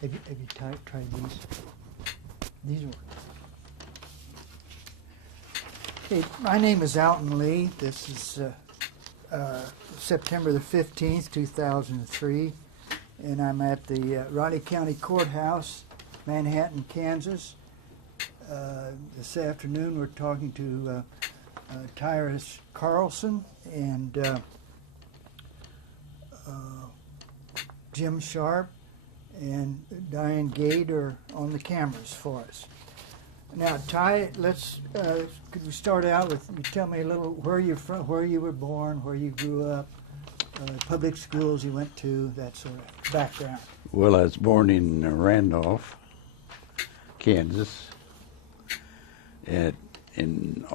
Have you tried these? These work. Hey, my name is Alton Lee. This is September the 15th, 2003, and I'm at the Riley County Courthouse, Manhattan, Kansas. This afternoon we're talking to Tyrus Carlson and Jim Sharp and Diane Gade are on the cameras for us. Now, Ty, could we start out with, you tell me a little where you're from, where you were born, where you grew up, public schools you went to, that sort of background. Well, I was born in Randolph, Kansas, in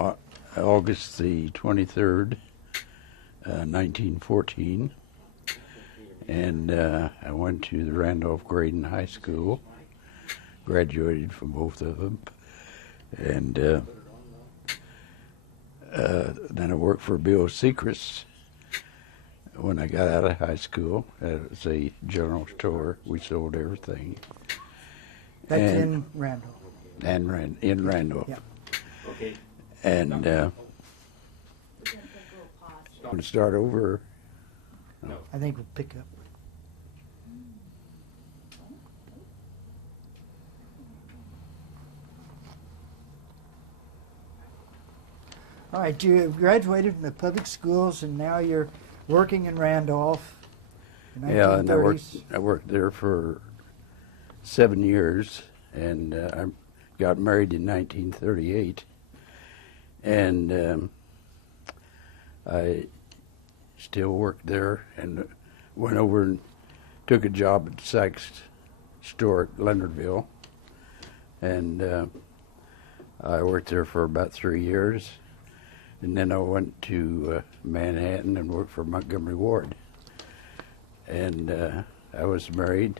August the 23rd, 1914, and I went to the Randolph-Graydon High School, graduated from both of them, and then I worked for Bill Sechrist when I got out of high school. It was a general store. We sold everything. That's in Randolph. In Randolph. Yeah. Okay. And want to start over? No. I think we'll pick up. All right, you graduated from the public schools, and now you're working in Randolph. Yeah, and I worked there for 7 years, and I got married in 1938, and I still worked there, and went over and took a job at Sykes' store at Leonardville, and I worked there for about 3 years. And then I went to Manhattan and worked for Montgomery Ward. And I was married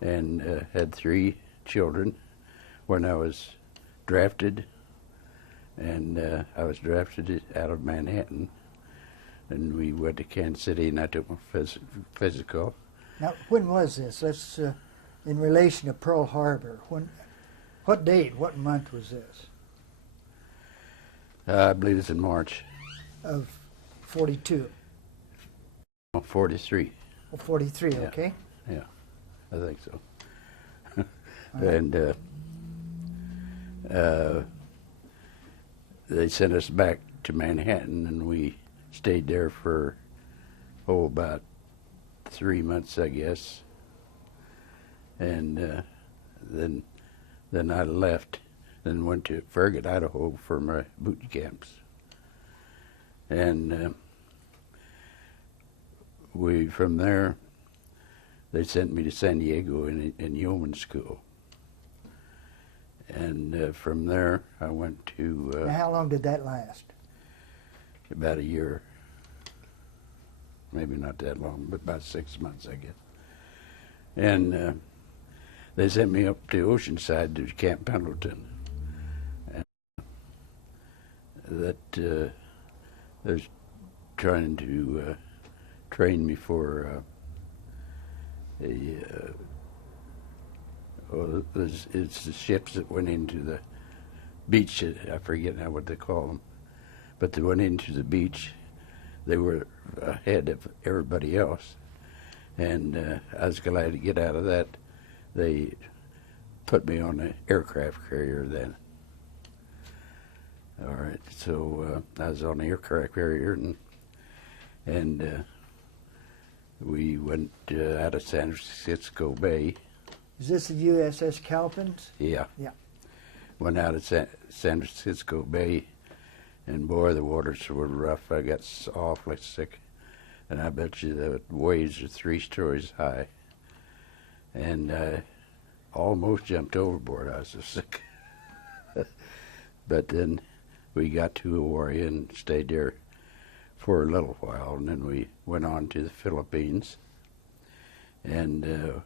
and had 3 children when I was drafted. And I was drafted out of Manhattan. And we went to Kansas City, and I took my physical. Now, when was this? Let's, in relation to Pearl Harbor. What date, what month was this? I believe it's in March. Of 42? 43. Oh, 43, yeah. Okay. Yeah, I think so. And they sent us back to Manhattan, and we stayed there for, about 3 months, I guess. And then I left. Then went to Farragut, Idaho for my boot camps. And from there, they sent me to San Diego in yeoman school. And from there, I went to... now, how long did that last? About a year. Maybe not that long, but about 6 months, I guess. And they sent me up to Oceanside to Camp Pendleton. That they're trying to train me for it's the ships that went into the beach. I forget now what they call them, but they went into the beach. They were ahead of everybody else, and I was glad to get out of that. They put me on an aircraft carrier then. All right, so I was on the aircraft carrier, and we went out of San Francisco Bay. Is this the USS Cowpens? Yeah. Yeah. Went out of San Francisco Bay, and boy, the waters were rough. I got awfully sick, and I bet you the waves are 3 stories high. And I almost jumped overboard. I was so sick. But then we got to Hawaii and stayed there for a little while, and then we went on to the Philippines, and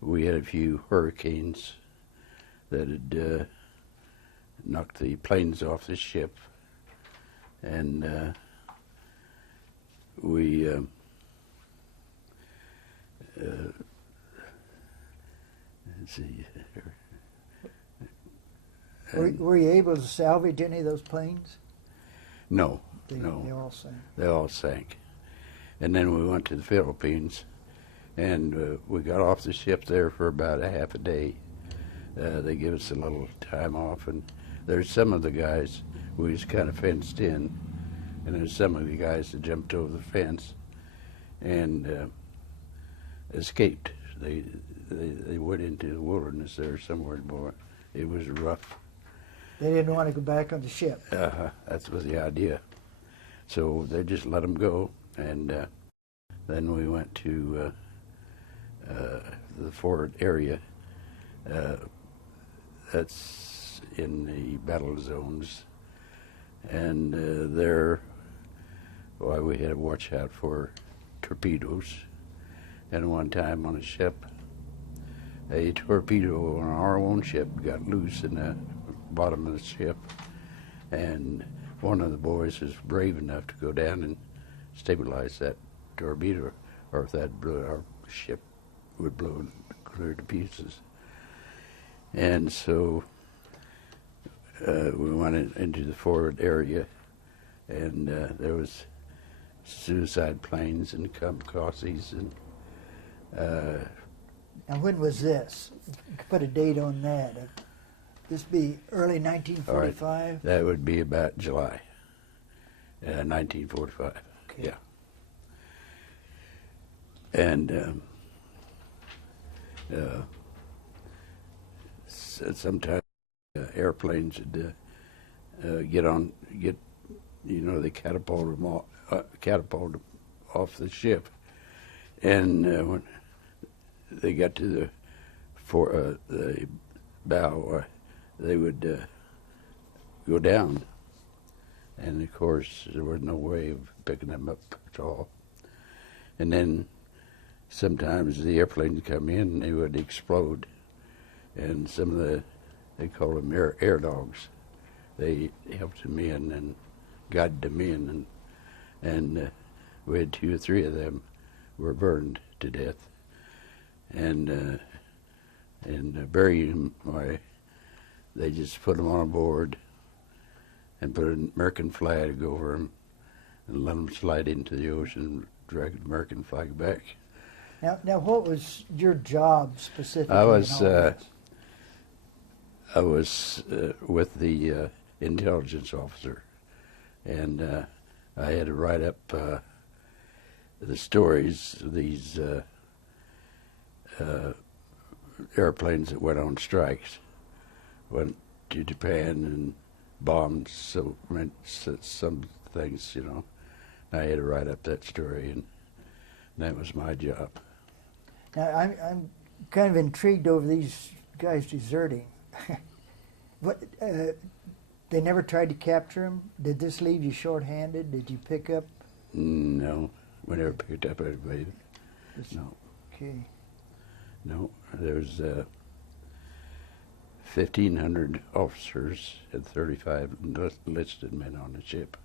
we had a few hurricanes that had knocked the planes off the ship, and we see. Were you able to salvage any of those planes? No, They no. all sank. They all sank. And then we went to the Philippines, and we got off the ship there for about a half a day. They gave us a little time off, and there's some of the guys who was kind of fenced in, and there's some of the guys that jumped over the fence and escaped. They went into the wilderness there somewhere more. It was rough. They didn't want to go back on the ship. That was the idea. So they just let them go, and then we went to the Ford area. That's in the battle zones, and there, we had to watch out for torpedoes. And one time on a ship, a torpedo on our own ship got loose in the bottom of the ship, and one of the boys was brave enough to go down and stabilize that torpedo, or if that blew, our ship would blow clear to pieces. And so we went into the forward area, and there was suicide planes and kamikazes, and Now, when was this? You could put a date on that. This be early 1945? Right. That would be about July 1945. Okay. Yeah. And sometimes airplanes would get, they catapult them off the ship, and when they got to the bow, they would go down, and of course there was no way of picking them up at all. And then sometimes the airplanes would come in and they would explode, and some of they call them air dogs. They helped them in and guided them in, and we had 2 or 3 of them were burned to death, and burying them. They just put them on a board and put an American flag over them and let them slide into the ocean and drag the American flag back. Now, what was your job specifically? I was in all this? I was with the intelligence officer, and I had to write up the stories of these airplanes that went on strikes, went to Japan and bombed some things, I had to write up that story, and that was my job. Now, I'm kind of intrigued over these guys deserting. What? They never tried to capture him? Did this leave you short-handed? Did you pick up? No, we never picked up anybody. No. Okay. No, there was 1,500 officers and 35 enlisted men on the ship.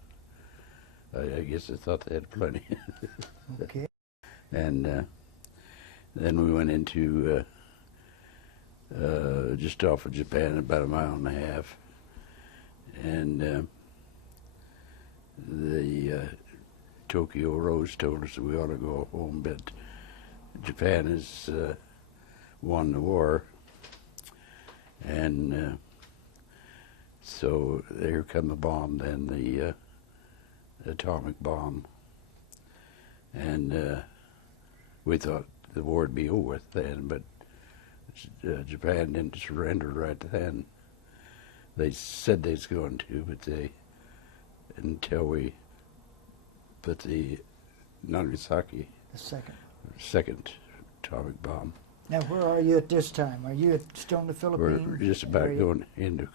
I guess they thought they had plenty. Okay. And then we went into just off of Japan, about 1.5 miles, and the Tokyo Rose told us that we ought to go home, but Japan has won the war, and so here come the bomb, then the atomic bomb, and we thought the war would be over then, but Japan didn't surrender right then. They said they was going to, but until we put the Nagasaki, The second atomic bomb. Now, where are you at this time? Are you still in the Philippines? We're just about going into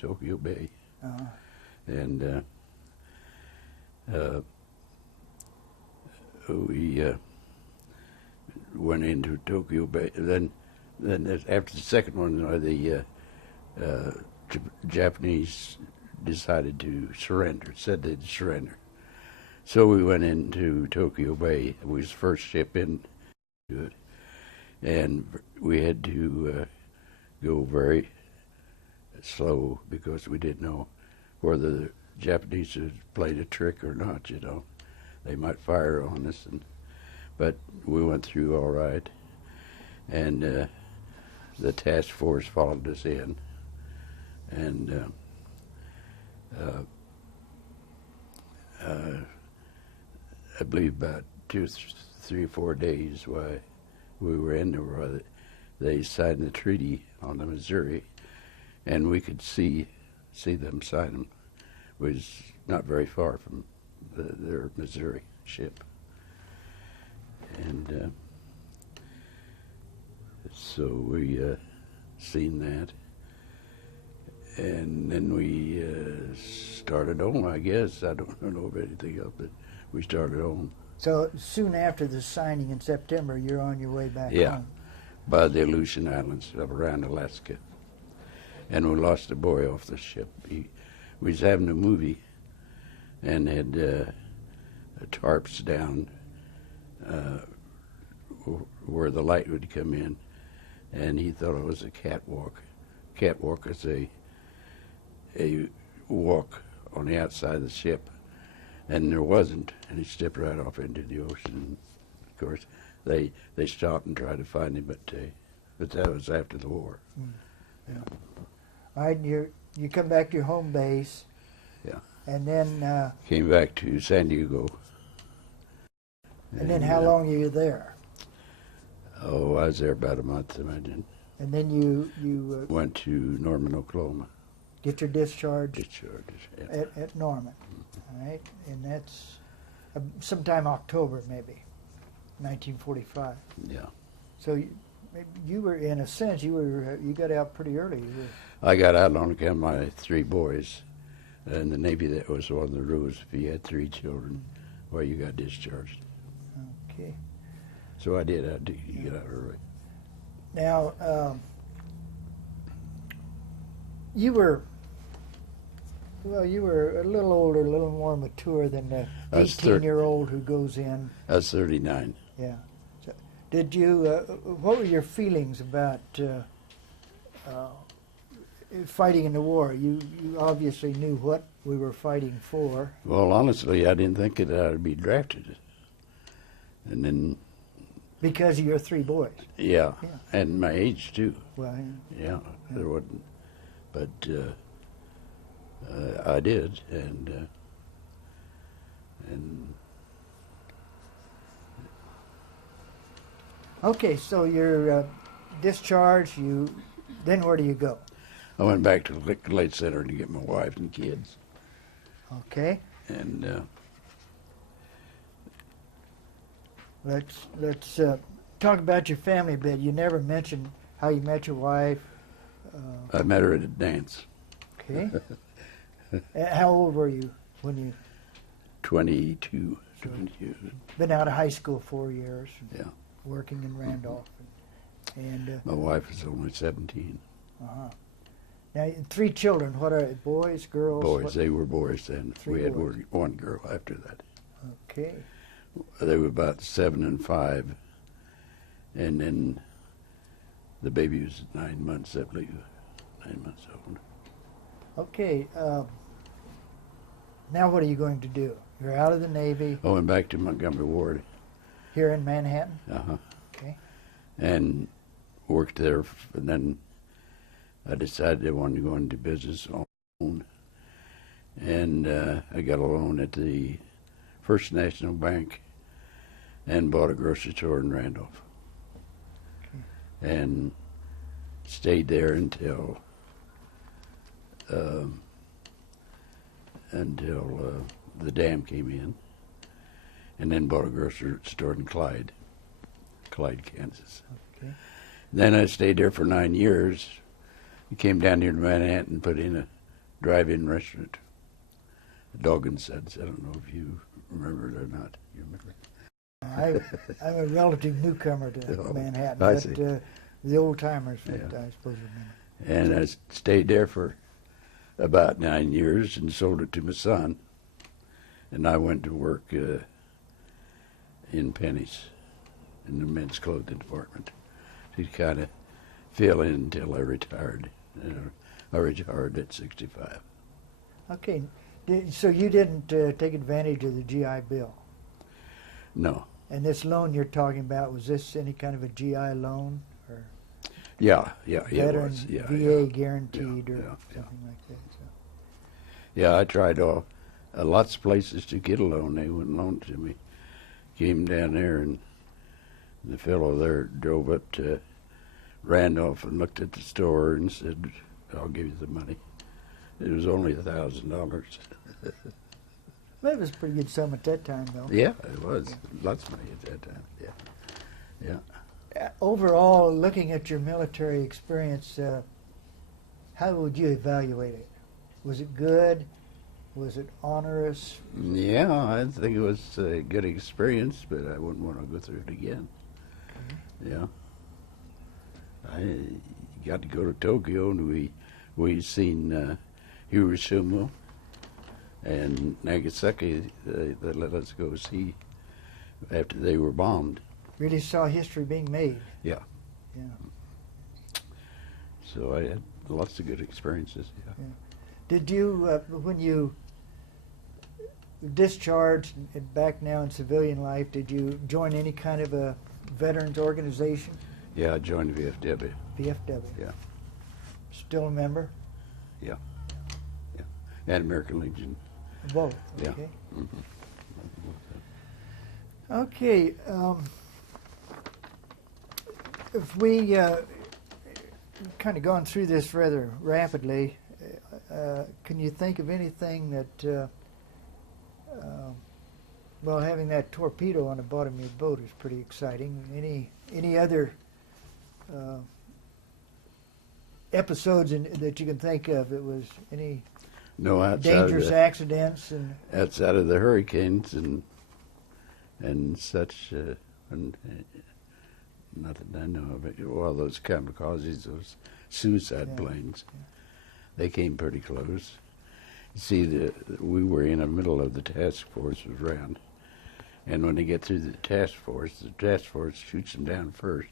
Tokyo Bay, and we went into Tokyo Bay. Then after the second one, the Japanese decided to surrender. Said they'd surrender. So we went into Tokyo Bay. We was the first ship into it, and we had to go very slow because we didn't know whether the Japanese had played a trick or not. You know, they might fire on us, but we went through all right, and the task force followed us in, and I believe about 2, 3, 4 days while we were in there, they signed the treaty on the Missouri, and we could see them sign them. It was not very far from their Missouri ship, and so we seen that, and then we started on. I guess I don't know of anything else, but we started on. So soon after the signing in September, you're on your way back Yeah, home. by the Aleutian Islands up around Alaska, and we lost a boy off the ship. We was having a movie, and had tarps down where the light would come in, and he thought it was a catwalk. Catwalk is a walk on the outside of the ship, and there wasn't, and he stepped right off into the ocean. Of course, they stopped and tried to find him, but that was after the war. Yeah. All right, you come back to your home base. Yeah. And then Came back to San Diego. And then how long are you there? Oh, I was there about a month, imagine. And then you Went to Norman, Oklahoma. get your discharge Discharged, yeah. at Norman, all right? And that's sometime October, maybe, 1945. Yeah. So you were, in a sense, you got out pretty early. I got out on account of my 3 boys. In the Navy, that was one of the rules. If you had 3 children, well, you got discharged. Okay. So I did. You get out early. Now, you were a little older, a little more mature than the 18-year-old who goes in. I was 39. Yeah. So, did you? What were your feelings about fighting in the war? You obviously knew what we were fighting for. Well, honestly, I didn't think that I'd be drafted. And then... Because of your 3 boys. Yeah, and my age, too. Well, Yeah, there wasn't... But I did, and okay, so you're discharged. Then where do you go? I went back to the Lick Center to get my wife and kids. Okay. And let's talk about your family a bit. You never mentioned how you met your wife. I met her at a dance. Okay. How old were you when you? 22. Been out of high school 4 years. Yeah. Working in Randolph, and My wife was only 17. uh-huh. Now 3 children. What are they, boys, girls? Boys, they were boys then. 3 We had boys. one girl after that. Okay. They were about 7 and 5, and then the baby was 9 months, I believe, 9 months old. Okay. Now what are you going to do? You're out of the Navy. I went back to Montgomery Ward. Here in Manhattan. Uh-huh. Okay. And worked there, and then I decided I wanted to go into business on my own. And I got a loan at the First National Bank and bought a grocery store in Randolph. Okay. And stayed there until the dam came in, and then bought a grocery store in Clyde, Kansas. Okay. Then I stayed there for 9 years. I came down here to Manhattan and put in a drive-in restaurant, Dog and Suds. I don't know if you remember it or not. You remember? I'm a relative newcomer to Manhattan, I but see. The old timers, Yeah. I suppose, remember. And I stayed there for about 9 years and sold it to my son. And I went to work in Penny's in the men's clothing department. it kind of fell in until I retired. I retired at 65. Okay, so you didn't take advantage of the GI Bill? No. And this loan you're talking about, was this any kind of a GI loan? Or Yeah, veteran it was. Yeah, VA guaranteed or yeah. something like that? So. Yeah, I tried lots of places to get a loan. They wouldn't loan it to me. Came down there, and the fellow there drove up to Randolph and looked at the store and said, "I'll give you the money." It was only $1,000. Well, it was a pretty good sum at that time, though. Yeah, it was. Lots of money at that time. Yeah. Overall, looking at your military experience, how would you evaluate it? Was it good? Was it onerous? Yeah, I think it was a good experience, but I wouldn't want to go through it again. Yeah. I got to go to Tokyo, and we seen Hiroshima and Nagasaki. They let us go see after they were bombed. Really saw history being made. Yeah. Yeah. So I had lots of good experiences. Yeah. Did you, when you discharged and back now in civilian life, did you join any kind of a veterans organization? Yeah, I joined VFW. VFW. Yeah. Still a member? Yeah. And American Legion. Both. Yeah. Okay. Mm-hmm. Okay. If we kind of gone through this rather rapidly, can you think of anything that, well, having that torpedo on the bottom of your boat is pretty exciting. Any other episodes that you can think of? It was any dangerous accidents and outside of the hurricanes and such. Nothing I know of it. Well, those kamikazes, those suicide planes, they came pretty close. You see, we were in the middle of the task force was around, and when they get through the task force shoots them down first.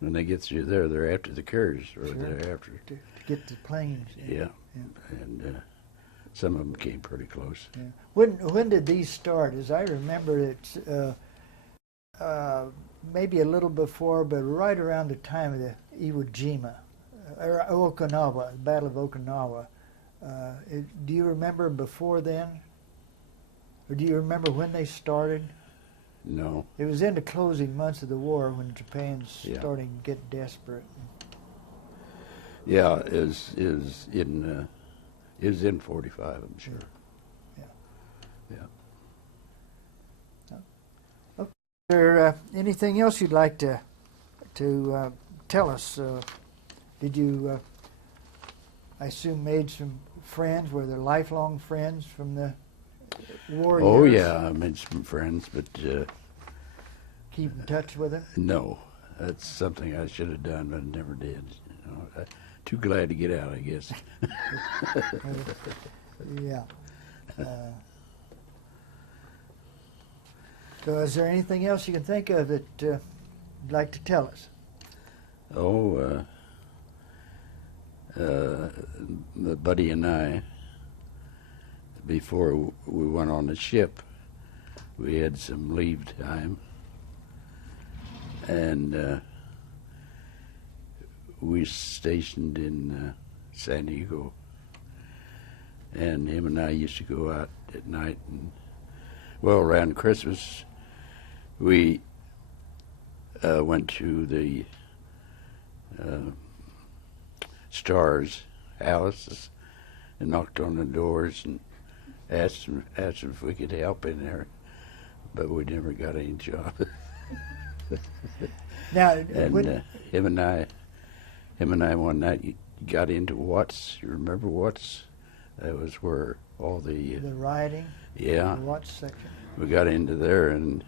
When they get through there, they're after the carriers, or they're after to get the planes. Yeah. And some of them came pretty close. Yeah. When did these start? As I remember, it's maybe a little before, but right around the time of the Iwo Jima, or Okinawa, the Battle of Okinawa. Do you remember before then? Or do you remember when they started? No. It was in the closing months of the war when Japan's starting to get desperate. Yeah, it was in 45, I'm sure. Yeah. Okay. Is there anything else you'd like to tell us? Did you, I assume, made some friends? Were there lifelong friends from the war years? Oh yeah, I made some friends, but keep in touch with them? No, that's something I should have done, but I never did. Too glad to get out, I guess. Yeah. So is there anything else you can think of that you'd like to tell us? Oh, the buddy and I, before we went on the ship, we had some leave time, and we stationed in San Diego, and him and I used to go out at night, and well, around Christmas we went to the Stars house and knocked on the doors and asked them if we could help in there, but we never got any job. Now, and him and I one night got into Watts. You remember Watts? That was where all the rioting. Yeah. The Watts section. We got into there, and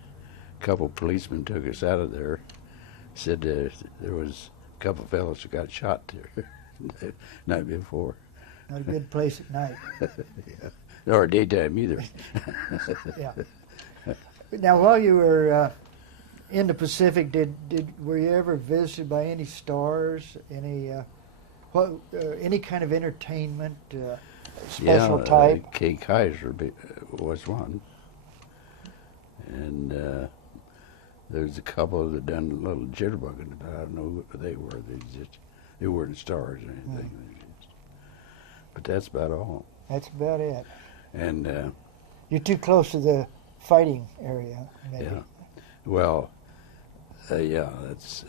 a couple policemen took us out of there. Said there was a couple fellows who got shot there the night before. Not a good place at night. Yeah. Or daytime either. Yeah. Now, while you were in the Pacific, were you ever visited by any stars? Any kind of entertainment, special type? Kay Kaiser was one, and there's a couple that done a little jitterbugging, but I don't know who they were. They weren't stars or anything. But that's about all. That's about it. And you're too close to the fighting area, maybe. Yeah. Well, yeah, that's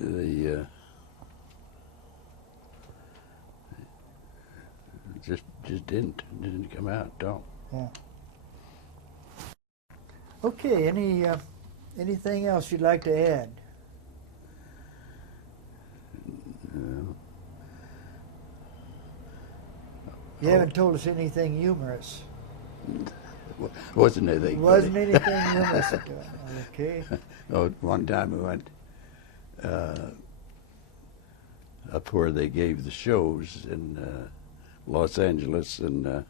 the just didn't come out at all. Yeah. Okay. Anything else you'd like to add? You haven't told us anything humorous. Wasn't anything. Wasn't anything humorous. Okay. Oh, one time we went up where they gave the shows in Los Angeles, and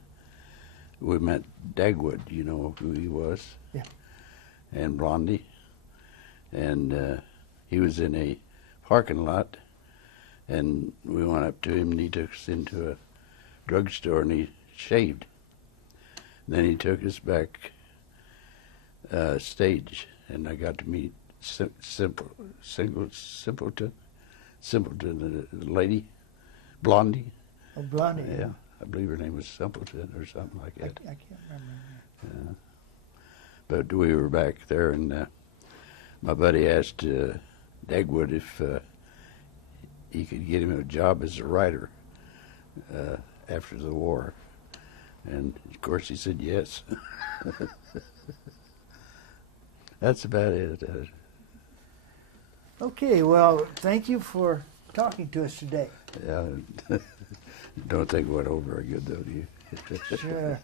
we met Dagwood. You know who he was? Yeah. And Blondie, and he was in a parking lot, and we went up to him, and he took us into a drugstore, and he shaved. And then he took us back stage, and I got to meet Simpleton, the lady, Blondie. Oh, Blondie. Yeah, I believe her name was Simpleton or something like that. I can't remember. Yeah. But we were back there, and my buddy asked Dagwood if he could get him a job as a writer after the war. And, of course, he said yes. That's about it. Okay, well, thank you for talking to us today. Yeah. Don't think it went over very good, though, do you? Sure.